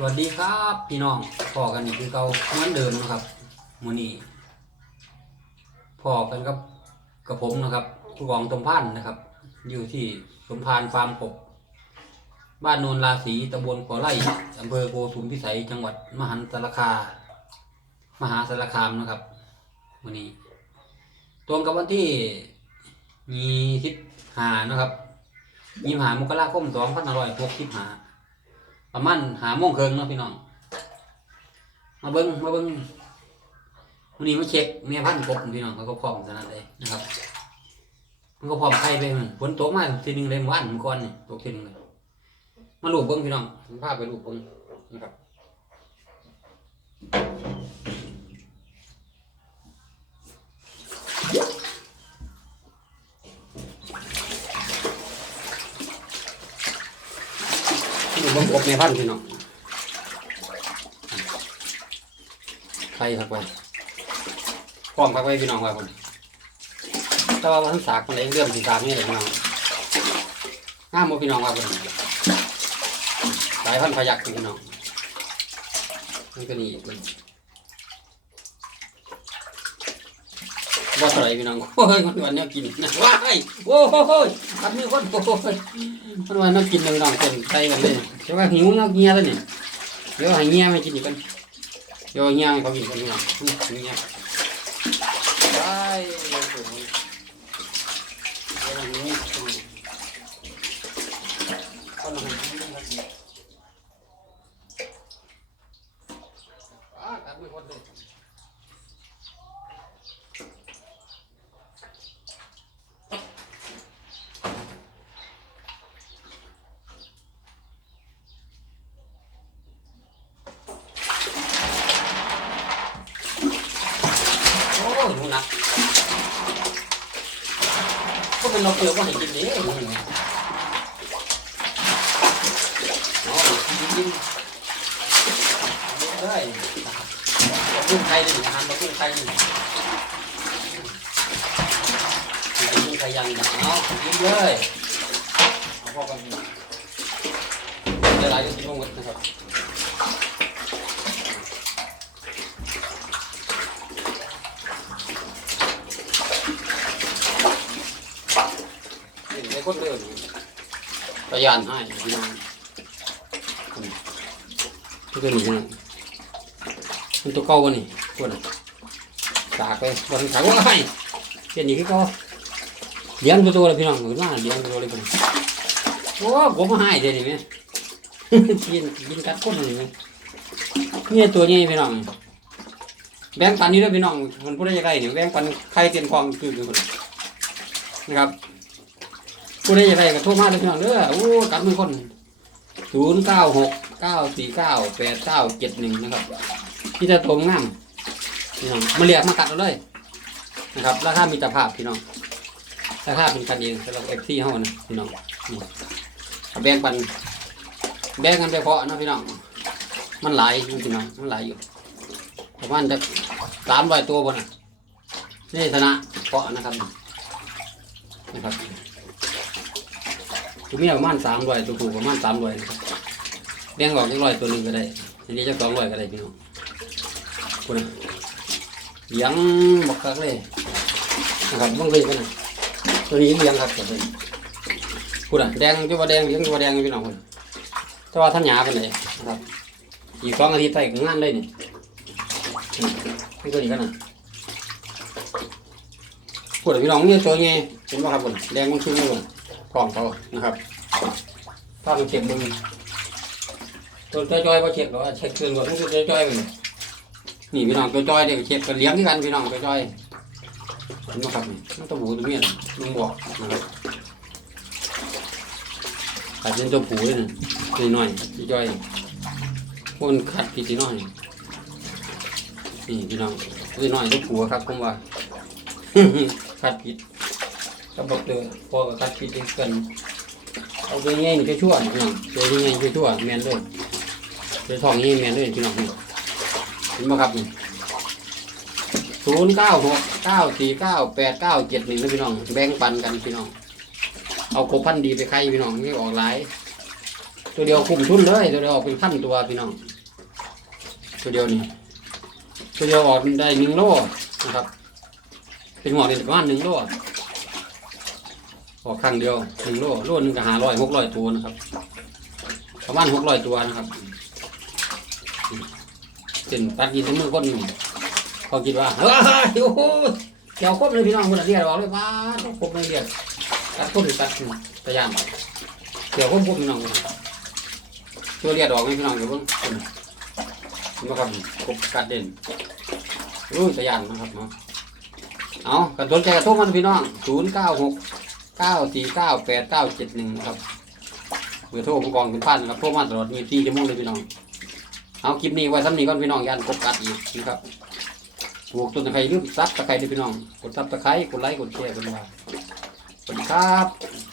สวัสดีครับพี่น้องพอกันอีกคือเก่าเหมือนเดิมนะครับมือนี้พอกันกับกับผมนะครับผู้กองตมพันธ์นะครับ อยู่ที่สมพานฟาร์มกบบ้านโนนราศีตำบลขอไร่อำเภอโกสุมพิสัยจังหวัดมหันตสารคา มหาสารคามนะครับวันนี้ตรงกับวันที่ยี่สิบหานะครับยี่สิบห้ามกราคมสองพันห้าร้อยหกสิบหา ประมาณหาโมงครึ่งเนาะพี่น้อง มาเบิ้งมาเบิ้งวันนี้มาเช็คเมียพันธุ์กบพี่น้องมันก็พร้อมขนาดเลยนะครับ มันก็พร้อมไข่ไปมันฝนตกมาทีนึงเลยเมื่อวานเมื่อก่อนนี่ตกทีนึงเลยมาลูบเบิ้งพี่น้องผมพาไปลูบเบิ้งนะครับ ลูบเบิ้งกบในพันธุ์พี่น้องไข่พักไว้พร้อมพักไว้พี่น้องไว้คนแต่ว่าวันสากมันเองเรื่องสีสามนี่เลยพี่น้องงามบ่พี่น้องว่าคนสายพันธุ์พยักพี่น้องนี่ก็นี่เป็น ว่าอะไรพี่น้องโอ้ยวันนี้กินนะว้ายโอ้โหทำนี่คนโอ้ยคนวันนี้กินเลยพี่น้องเป็นใจกันเลยใช่ว่าหิวเนาะเงี้ยแล้วนี่เดี๋ยวให้เงี้ยไม่กินอีกกันเดี๋ยวเงี้ยเขากินกันพี่น้องเงี้ยไปโอ้โห โอ้ ยหนูนักก็เป็นเราเกลือว่าให้กินดีหนูเนี่ยอ๋อกินกินได้เราพุ่งไทยเลยอาหารเราพุ่งไทยเลยเราพุ่งไทยยังเอากินเลยเอาพอกันเดี๋ยวเราจะกินลงกันนะครับ เห็นไอ้ คนเร็วนี่ประหยัดให้พี่น้องนี่ก็นี่พี่น้องมันตัวเก่ากว่านี่ตัวน่ะสากไปวันสากว่าให้เปี่ยนอีกที่ก็เลี้ยงตัวตัวเลยพี่น้องเหมือนว่าเลี้ยงตัวเลยพี่น้องโอ้ผมมาให้เดี๋ยวนี้ไหมกินกินกัดคนเลยไหมเนี่ยตัวนี้พี่น้องแบ่งปันนี่ด้วยพี่น้องมันพูดได้ยังไงเนี่ยแบ่งปันใครเตียนความคือคือคนนะครับ ผู้ใดอยากได้ก็โทรมาเลยพี่น้องเด้อโอ้กับมือคนศูนย์เก้าหกเก้าสี่เก้าแปดเก้าเจ็ดหนึ่งนะครับที่จะตรงงามพี่น้องมาเรียกมากัดเราเลยนะครับราคามีตรภาพพี่น้องราคาเป็นกันเองสำหรับเอฟซีเฮานะพี่น้องแบ่งปันแบ่งกันไปเพาะนะพี่น้องมันหลายพี่น้องมันหลายอยู่ประมาณจะสามร้อยตัวบนน่ะนี่ชนะเพาะนะครับนะครับ ตัวเมียประมาณสามร้อยตัวผู้ประมาณสามร้อยนะครับแบ่งออกจักร้อยตัวหนึ่งก็ได้อันนี้จะสองร้อยก็ได้พี่น้องคุณนะเลี้ยงบักคักเลยนะครับต้องเลยกันนะตัวนี้เลี้ยงครับตัวนี้คุณนะแดงจุบแดงเลี้ยงจุบแดงพี่น้องคุณแต่ว่าท่านหยาเป็นไงนะครับอีกสองอาทิตย์ใส่งานเลยนี่นี่ตัวนี้กันนะคุณพี่น้องเนี่ยตัวไงเห็นป่ะครับคุณแดงมันชุ่มเลย กล่องเขานะครับถ้ามันเช็คมึงตัวจ้อยๆพอเช็คหรอเช็คคืนก่อนตัวจ้อยๆไปเลยนี่พี่น้องตัวจ้อยเด็กเช็คกันเลี้ยงด้วยกันพี่น้องตัวจ้อยเห็นไหมครับนี่มันตัวผูตัวเมียนลุงบอกนะครับอาจจะเป็นตัวผูด้วยนะตัวน้อยตัวจ้อยพวกมันขัดผิดตัวน้อยนี่พี่น้องตัวน้อยตัวผูครับผมว่าขัดผิด ก็บอกเด้อพอกับคัดคิดเกันเอาไปง่ายนี่ชั่วๆพี่น้องเจอง่ายชั่วๆแมนเลยเจอทองง่ายแมนเลยพี่น้องนี่เห็นไหมครับนี่ศูนย์เก้าหกเก้าสี่เก้าแปดเก้าเจ็ดหนึ่งนะพี่น้อง แบ่งปันกันพี่น้อง เอาโคพันดีไปไข่พี่น้องไม่ออกหลาย ตัวเดียวคุ้มทุนเลย ตัวเดียวออกเป็นพันตัวพี่น้อง ตัวเดียวนี่ตัวเดียวออกได้หนึ่งโลนะครับ เป็นหัวเป็นประมาณหนึ่งโล ออกครั้งเดียวหนึ่งโลโลหนึ่งก็หาร้อยหกร้อยตัวนะครับประมาณหกร้อยตัวนะครับเป็นตัดยินในมือคนหนึ่งเขาคิดว่าเฮ้ยโอ้โหเกี่ยวครบเลยพี่น้องคนละเรียกออกเลยว่าต้องครบเลยเรียกตัดครบหรือตัดตะยามเกี่ยวครบครบพี่น้องคนน่ะตัวเรียกออกไหมพี่น้องเดี๋ยวเพิ่งคนน่ะมันมาครับครบกัดเด่นรู้ตะยานนะครับเนาะเอากันสนใจกระทุ่มมันพี่น้องศูนย์เก้าหก เก้าสี่เก้าแปดเก้าเจ็ดหนึ่งครับเบอร์โทรของกองคุณพันนะครับโทรมาตลอดมีตีจะมุ่งเลยพี่น้องเอาคลิปนี้ไว้ซ้ำนี้ก่อนพี่น้องยันกบกัดอีกนะครับปลูกต้นตะไคร้ลืมซับตะไคร้ด้วยพี่น้อง กดซับตะไคร้กดไลค์กดแชร์กันว่าสวัสดีครับ